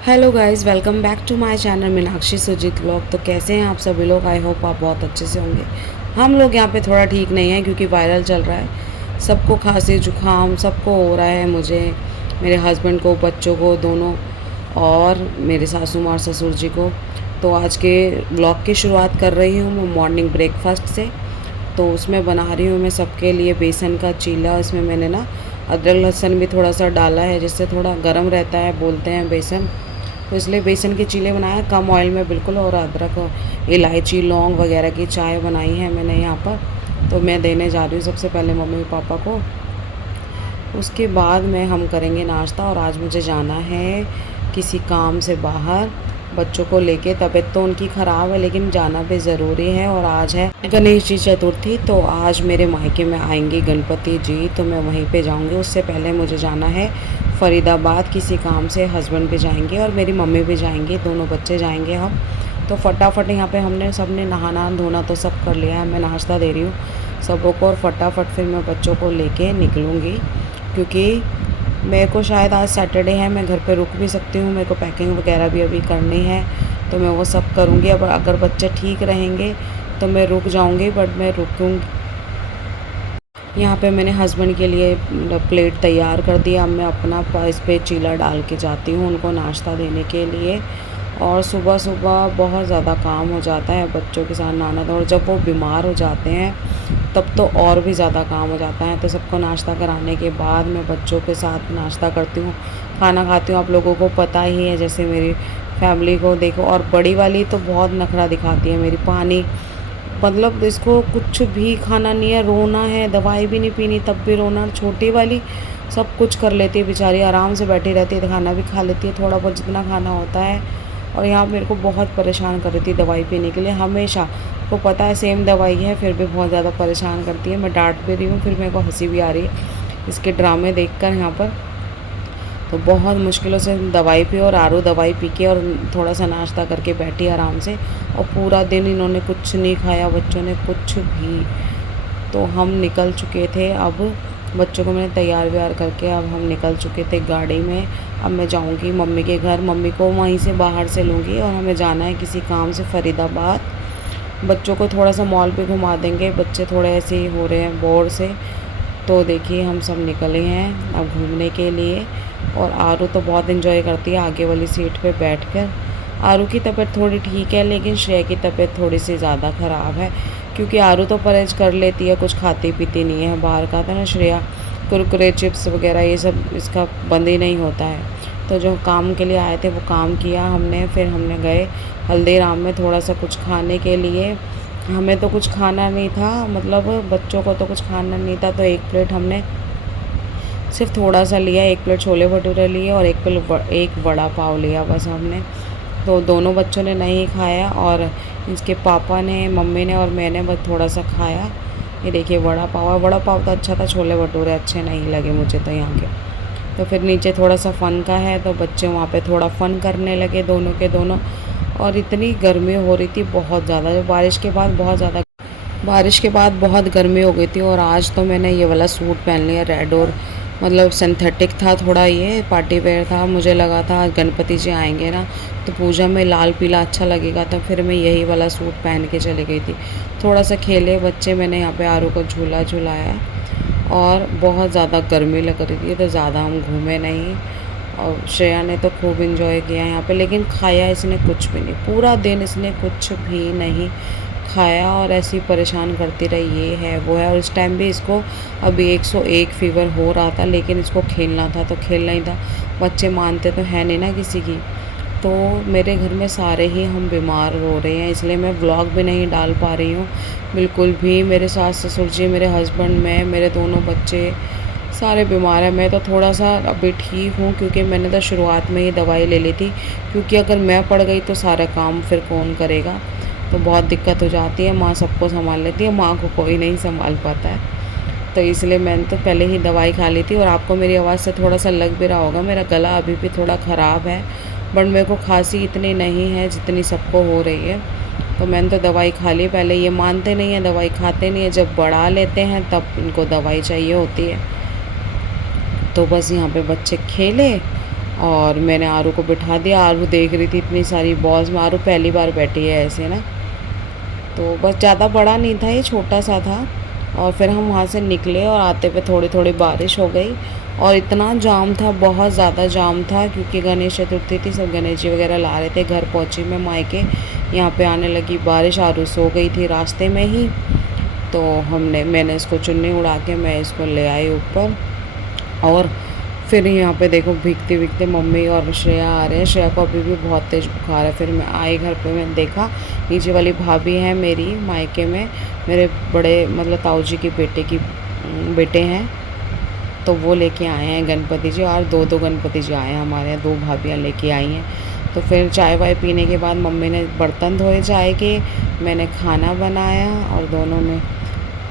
Hello guys, welcome back to my channel Meenakshi Sujeet vlog. तो कैसे हैं आप सभी लोग? आई होप आप बहुत अच्छे से होंगे। हम लोग यहाँ पे थोड़ा ठीक नहीं है क्योंकि वायरल चल रहा है। सबको खांसी जुकाम सबको हो रहा है, मुझे, मेरे हस्बैंड को, बच्चों को दोनों, और मेरे सासू माँ और ससुर जी को। तो आज के व्लॉग की शुरुआत कर रही हूँ मैं मॉर्निंग ब्रेकफास्ट से। तो उसमें बना रही हूँ मैं सबके लिए बेसन का चीला। इसमें मैंने ना अदरक लहसुन भी थोड़ा सा डाला है जिससे थोड़ा गर्म रहता है, बोलते हैं बेसन। तो इसलिए बेसन के चीले बनाया कम ऑयल में बिल्कुल, और अदरक और इलायची लौंग वगैरह की चाय बनाई है मैंने यहाँ पर। तो मैं देने जा रही हूँ सबसे पहले मम्मी पापा को। उसके बाद में हम करेंगे नाश्ता। और आज मुझे जाना है किसी काम से बाहर बच्चों को लेके। तबीयत तो उनकी ख़राब है लेकिन जाना भी ज़रूरी है। और आज है गणेश जी चतुर्थी, तो आज मेरे मायके में आएंगे गणपति जी, तो मैं वहीं पे जाऊंगी। उससे पहले मुझे जाना है फ़रीदाबाद किसी काम से। हस्बैंड भी जाएंगे और मेरी मम्मी भी जाएंगी, दोनों बच्चे जाएंगे हम। तो फटाफट यहाँ पे हमने सबने नहाना धोना तो सब कर लिया है। मैं नाश्ता दे रही हूँ सबों को और फटाफट फिर मैं बच्चों को लेके निकलूँगी, क्योंकि मेरे को शायद आज सैटरडे है, मैं घर पे रुक भी सकती हूँ। मेरे को पैकिंग वगैरह भी अभी करनी है, तो मैं वो सब करूँगी। अब अगर बच्चे ठीक रहेंगे तो मैं रुक जाऊँगी, बट मैं रुकूँगी। यहाँ पे मैंने हस्बैंड के लिए प्लेट तैयार कर दिया। अब मैं अपना इस पे चीला डाल के जाती हूँ उनको नाश्ता देने के लिए। और सुबह सुबह बहुत ज़्यादा काम हो जाता है बच्चों के साथ नहाना। और जब वो बीमार हो जाते हैं तब तो और भी ज़्यादा काम हो जाता है। तो सबको नाश्ता कराने के बाद मैं बच्चों के साथ नाश्ता करती हूँ, खाना खाती हूँ। आप लोगों को पता ही है, जैसे मेरी फैमिली को देखो। और बड़ी वाली तो बहुत नखरा दिखाती है मेरी, पानी मतलब इसको कुछ भी खाना नहीं है, रोना है, दवाई भी नहीं पीनी तब भी रोना। छोटी वाली सब कुछ कर लेती है बेचारी, आराम से बैठी रहती है, खाना भी खा लेती है थोड़ा बहुत जितना खाना होता है। और यहाँ मेरे को बहुत परेशान कर रही थी दवाई पीने के लिए हमेशा। को पता है सेम दवाई है फिर भी बहुत ज़्यादा परेशान करती है। मैं डांट भी रही हूँ, फिर मेरे को हंसी भी आ रही है इसके ड्रामे देखकर यहाँ पर। तो बहुत मुश्किलों से दवाई पी और आरू दवाई पी के और थोड़ा सा नाश्ता करके बैठी आराम से। और पूरा दिन इन्होंने कुछ नहीं खाया, बच्चों ने कुछ भी। तो हम निकल चुके थे। अब बच्चों को मैंने तैयार व्यार करके अब हम निकल चुके थे गाड़ी में। अब मैं जाऊंगी मम्मी के घर, मम्मी को वहीं से बाहर से लूँगी और हमें जाना है किसी काम से फ़रीदाबाद। बच्चों को थोड़ा सा मॉल पे घुमा देंगे, बच्चे थोड़े ऐसे ही हो रहे हैं बोर से। तो देखिए हम सब निकले हैं अब घूमने के लिए। और आरू तो बहुत इन्जॉय करती है आगे वाली सीट पे बैठकर। आरू की तबीयत थोड़ी ठीक है लेकिन श्रेया की तबीयत थोड़ी सी ज़्यादा ख़राब है, क्योंकि आरू तो परहेज कर लेती है, कुछ खाती पीती नहीं है बाहर का। था ना श्रेया, कुरकुरे चिप्स वगैरह ये सब इसका बंद ही नहीं होता है। तो जो काम के लिए आए थे वो काम किया हमने। फिर हमने गए हल्दीराम में थोड़ा सा कुछ खाने के लिए। हमें तो कुछ खाना नहीं था, मतलब बच्चों को तो कुछ खाना नहीं था, तो एक प्लेट हमने सिर्फ थोड़ा सा लिया, एक प्लेट छोले भटूरे लिए और एक वड़ा पाव लिया बस हमने। तो दोनों बच्चों ने नहीं खाया और इसके पापा ने, मम्मी ने और मैंने बस थोड़ा सा खाया। ये देखिए वड़ा पाव है, वड़ा पाव तो अच्छा था, छोले भटूरे अच्छे नहीं लगे मुझे तो यहाँ के। तो फिर नीचे थोड़ा सा फ़न का है, तो बच्चे वहाँ पे थोड़ा फ़न करने लगे दोनों के दोनों। और इतनी गर्मी हो रही थी बहुत ज़्यादा, जो बारिश के बाद बहुत गर्मी हो गई थी। और आज तो मैंने ये वाला सूट पहन लिया रेड, और मतलब सिंथेटिक था थोड़ा, ये पार्टी वेयर था। मुझे लगा था आज गणपति जी आएंगे ना तो पूजा में लाल पीला अच्छा लगेगा, तो फिर मैं यही वाला सूट पहन के चली गई थी। थोड़ा सा खेले बच्चे, मैंने यहाँ पे आरू को झूला झुलाया। और बहुत ज़्यादा गर्मी लग रही थी तो ज़्यादा हम घूमे नहीं। और श्रेया ने तो खूब इन्जॉय किया यहाँ पे, लेकिन खाया इसने कुछ भी नहीं, पूरा दिन इसने कुछ भी नहीं खाया और ऐसे ही परेशान करती रही, ये है वो है। और इस टाइम भी इसको अभी 101 फीवर हो रहा था, लेकिन इसको खेलना था तो खेलना ही था। बच्चे मानते तो है नहीं ना किसी की। तो मेरे घर में सारे ही हम बीमार हो रहे हैं, इसलिए मैं व्लॉग भी नहीं डाल पा रही हूँ बिल्कुल भी। मेरे सास ससुर जी, मेरे हस्बैंड, मैं, मेरे दोनों बच्चे सारे बीमार हैं। मैं तो थोड़ा सा अभी ठीक हूँ क्योंकि मैंने तो शुरुआत में ही दवाई ले ली थी, क्योंकि अगर मैं पड़ गई तो सारा काम फिर कौन करेगा। तो बहुत दिक्कत हो जाती है, माँ सबको संभाल लेती है, माँ को कोई नहीं संभाल पाता है। तो इसलिए मैंने तो पहले ही दवाई खा ली थी। और आपको मेरी आवाज़ से थोड़ा सा लग भी रहा होगा, मेरा गला अभी भी थोड़ा ख़राब है, बट मेरे को खांसी इतनी नहीं है जितनी सबको हो रही है। तो मैंने तो दवाई खा ली पहले। ये मानते नहीं हैं, दवाई खाते नहीं हैं, जब बढ़ा लेते हैं तब इनको दवाई चाहिए होती है। तो बस यहाँ पे बच्चे खेले और मैंने आरू को बिठा दिया। आरू देख रही थी इतनी सारी बॉल्स में, आरू पहली बार बैठी है ऐसे ना, तो बस ज़्यादा बड़ा नहीं था, ये छोटा सा था। और फिर हम वहाँ से निकले और आते पे थोड़ी थोड़ी बारिश हो गई और इतना जाम था, बहुत ज़्यादा जाम था, क्योंकि गणेश चतुर्थी थी, सब गणेश जी वगैरह ला रहे थे। घर पहुँची मैं मायके, यहाँ पे आने लगी बारिश, आरू सो गई थी रास्ते में ही। तो मैंने इसको चुन्नी उड़ा के मैं इसको ले आई ऊपर। और फिर यहाँ पे देखो भीगते भीगते मम्मी और श्रेया आ रहे हैं। श्रेया को अभी भी बहुत तेज़ बुखार है। फिर मैं आई घर पे, मैंने देखा नीचे वाली भाभी है मेरी मायके में, मेरे बड़े मतलब ताऊ जी के बेटे हैं, तो वो लेके आए हैं गणपति जी। और दो गणपति जी आए हैं हमारे यहाँ, 2 भाभियाँ लेके आई हैं। तो फिर चाय वाय पीने के बाद मम्मी ने बर्तन धोए चाय के, मैंने खाना बनाया और दोनों में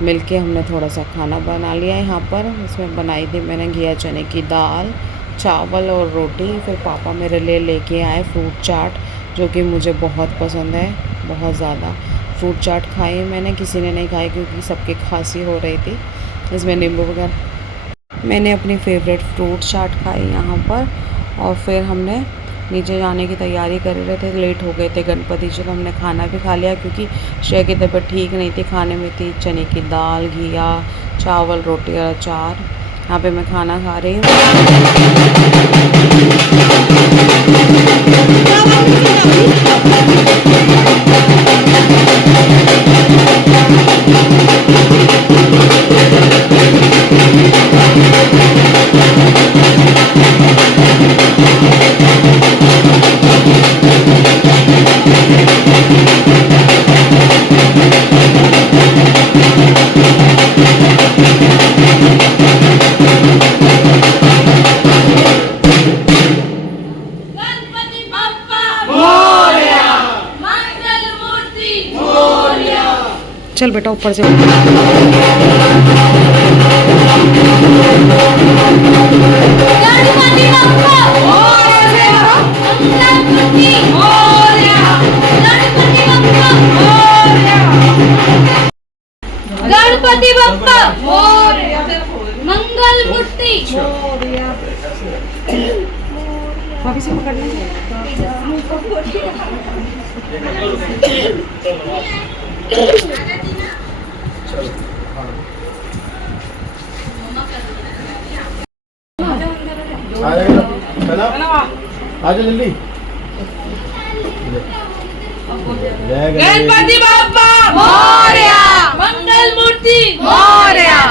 मिलके हमने थोड़ा सा खाना बना लिया यहाँ पर। इसमें बनाई थी मैंने घिया चने की दाल, चावल और रोटी। फिर पापा मेरे लिए लेके आए फ्रूट चाट, जो कि मुझे बहुत पसंद है, बहुत ज़्यादा। फ्रूट चाट खाई मैंने, किसी ने नहीं खाई क्योंकि सबकी खांसी हो रही थी। इसमें नींबू वगैरह, मैंने अपनी फेवरेट फ्रूट चाट खाई यहाँ पर। और फिर हमने नीचे जाने की तैयारी कर रहे थे, लेट हो गए थे गणपति जी, तो हमने खाना भी खा लिया क्योंकि श्रेया की तबीयत ठीक नहीं थी। खाने में थी चने की दाल, घिया, चावल, रोटी और अचार। यहाँ पे मैं खाना खा रही हूँ। चल बेटा ऊपर से। गणपति बप्पा मोरया, मंगल मूर्ति मोरया। भाभी से पकड़ लीजिए। आजा जल्दी। गणपति बप्पा मोरया, मंगल मूर्ति मोरया।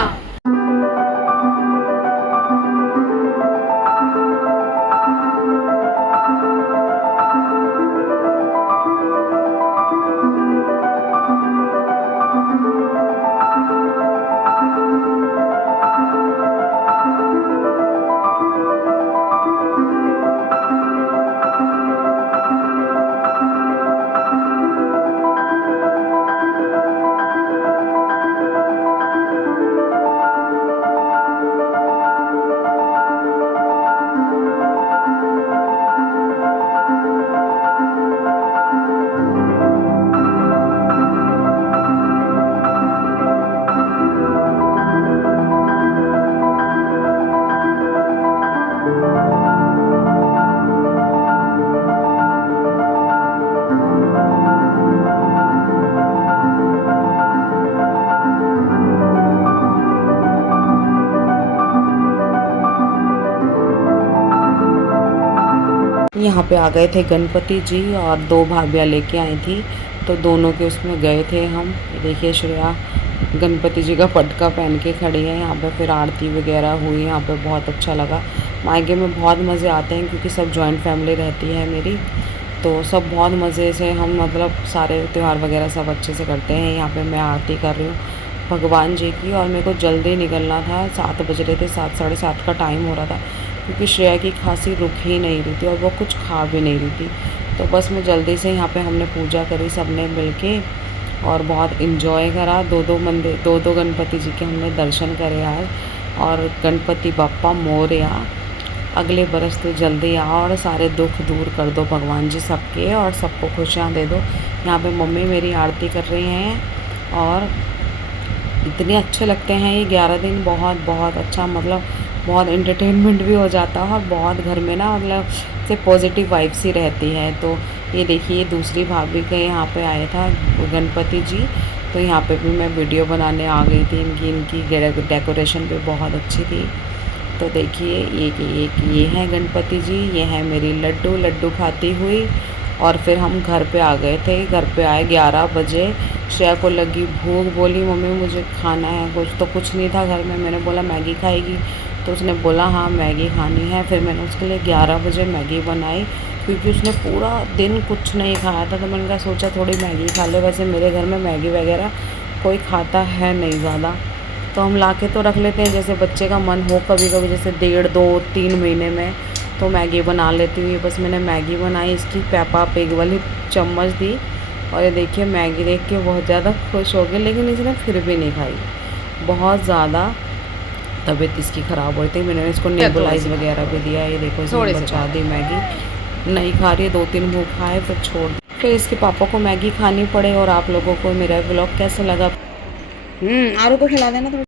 यहाँ पे आ गए थे गणपति जी और 2 भाभियाँ लेके आई थी, तो दोनों के उसमें गए थे हम। देखिए श्रेया गणपति जी का पटका पहन के खड़ी है यहाँ पे। फिर आरती वगैरह हुई यहाँ पे, बहुत अच्छा लगा। मायके में बहुत मज़े आते हैं क्योंकि सब जॉइंट फैमिली रहती है मेरी, तो सब बहुत मज़े से हम मतलब सारे त्यौहार वगैरह सब अच्छे से करते हैं। यहाँ पे मैं आरती कर रही हूँ भगवान जी की, और मेरे को जल्दी निकलना था, 7 बज रहे थे, 7 साढ़े 7 का टाइम हो रहा था, क्योंकि श्रेया की खांसी रुक ही नहीं रही थी और वो कुछ खा भी नहीं रही थी। तो बस मैं जल्दी से यहाँ पे हमने पूजा करी सब ने मिल के, और बहुत इन्जॉय करा। 2 गणपति जी के हमने दर्शन करे आज। और गणपति बप्पा मोरया, अगले बरस तो जल्दी आओ और सारे दुख दूर कर दो भगवान जी सबके, और सबको खुशियाँ दे दो। यहाँ पे मम्मी मेरी आरती कर रही हैं और इतने अच्छे लगते हैं ये 11 दिन, बहुत बहुत अच्छा, मतलब बहुत एंटरटेनमेंट भी हो जाता है और बहुत घर में ना मतलब से पॉजिटिव वाइब्स ही रहती है। तो ये देखिए दूसरी भाभी के यहाँ पे आया था गणपति जी, तो यहाँ पे भी मैं वीडियो बनाने आ गई थी। इनकी डेकोरेशन भी बहुत अच्छी थी। तो देखिए ये है गणपति जी, ये है मेरी लड्डू खाती हुई। और फिर हम घर पे आ गए थे। घर पे आए 11 बजे। श्रेया को लगी भूख, बोली मम्मी मुझे खाना है कुछ। तो कुछ नहीं था घर में। मैंने बोला मैगी खाएगी, तो उसने बोला हाँ मैगी खानी है। फिर मैंने उसके लिए 11 बजे मैगी बनाई, क्योंकि उसने पूरा दिन कुछ नहीं खाया था। तो मैंने कहा सोचा थोड़ी मैगी खा ले। वैसे मेरे घर में मैगी वगैरह कोई खाता है नहीं ज़्यादा, तो हम ला के तो रख लेते हैं, जैसे बच्चे का मन हो कभी कभी, जैसे 1.5-2-3 महीने में तो मैगी बना लेती हूँ। बस मैंने मैगी बनाई, इसकी पेपा पिग वाली चम्मच दी। और ये देखिए मैगी देख के बहुत ज़्यादा खुश हो गई, लेकिन इसने फिर भी नहीं खाई। बहुत ज़्यादा तबीयत इसकी ख़राब हो रही थी। मैंने इसको नेबुलाइज वगैरह भी दिया। ये देखो इसने बचा दी मैगी, नहीं खा रही है। 2-3 मुँह खाए फिर छोड़। फिर इसके पापा को मैगी खानी पड़े। और आप लोगों को मेरा ब्लॉग कैसा लगा? आरू को खिला देना थोड़ा।